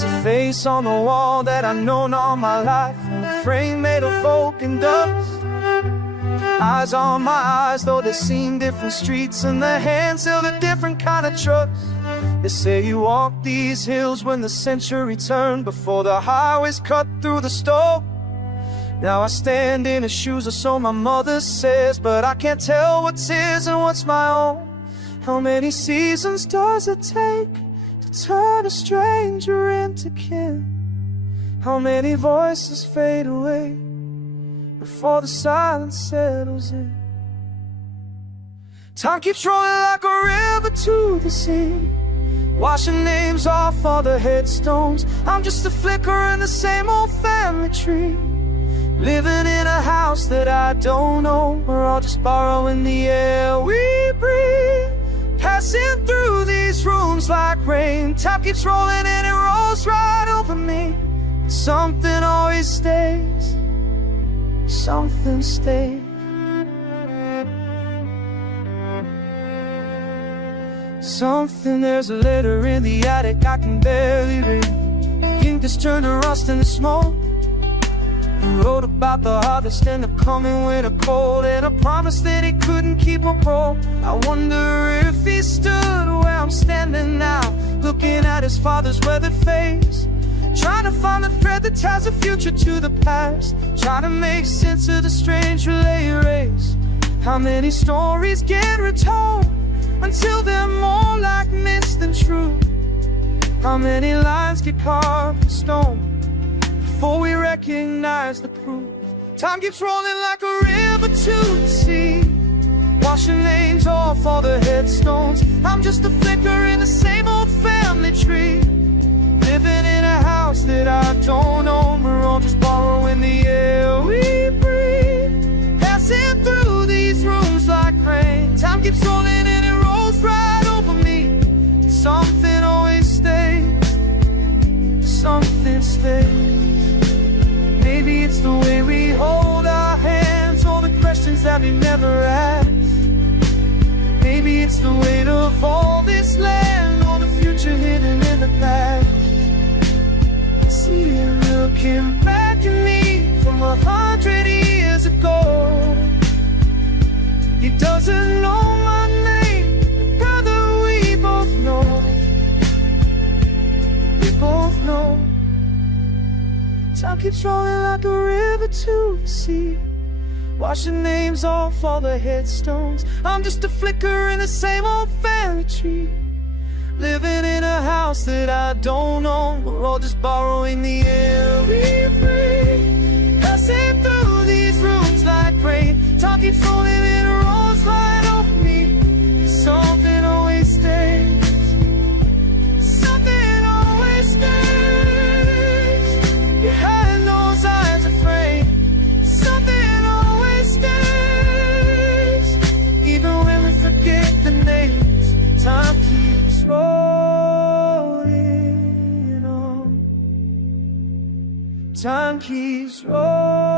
There's a face on the wall that I've known all my life, a frame made of oak and dust. Eyes on my eyes, though they seem different streets, and the hands held a different kind of trust. They say you walk these hills when the century turned, before the highways cut through the stone. Now I stand in his shoes, or so my mother says, but I can't tell what's his and what's my own. How many seasons does it take to turn a stranger into kin? How many voices fade away before the silence settles in? Time keeps rolling like a river to the sea, washing names off all the headstones. I'm just a flicker in the same old family tree, living in a house that I don't know. We're all just borrowing the air we breathe, passing through these rooms like rain. Time keeps rolling and it rolls right over me. Something always stays, something stays. Something, there's a letter in the attic I can barely read. Ink has turned to rust in the smoke. He wrote about the harvest and the coming winter cold, and a promise that he couldn't keep or broke. I wonder if he stood where I'm standing now, looking at his father's weathered face, trying to find the thread that ties the future to the past, trying to make sense of the strange relay race. How many stories get retold until they're more like myths than true? How many lines get carved in stone before we recognize the proof? Time keeps rolling like a river to the sea, washing names off all the headstones. I'm just a flicker in the same old family tree, living in a house that I don't own. We're all just borrowing the air we breathe, passing through these rooms like rain. Time keeps rolling and it rolls right over me. Something always stays, something stays. Maybe it's the way we hold our hands, all the questions that we never asked. Maybe it's the weight of all this land, all the future hidden in the past. See him looking back at me from 100 years ago. He doesn't know my name, brother, we both know. We both know. Time keeps rolling like a river to the sea, washing names off all the headstones. I'm just a flicker in the same old family tree, living in a house that I don't own. We're all just borrowing the air we breathe, passing through these rooms like rain. Time keeps rolling and it rolls right over me. Something always stays, something always stays. Behind those eyes of frame, something always stays. Even when we forget the names, time keeps rolling on. Time keeps rolling.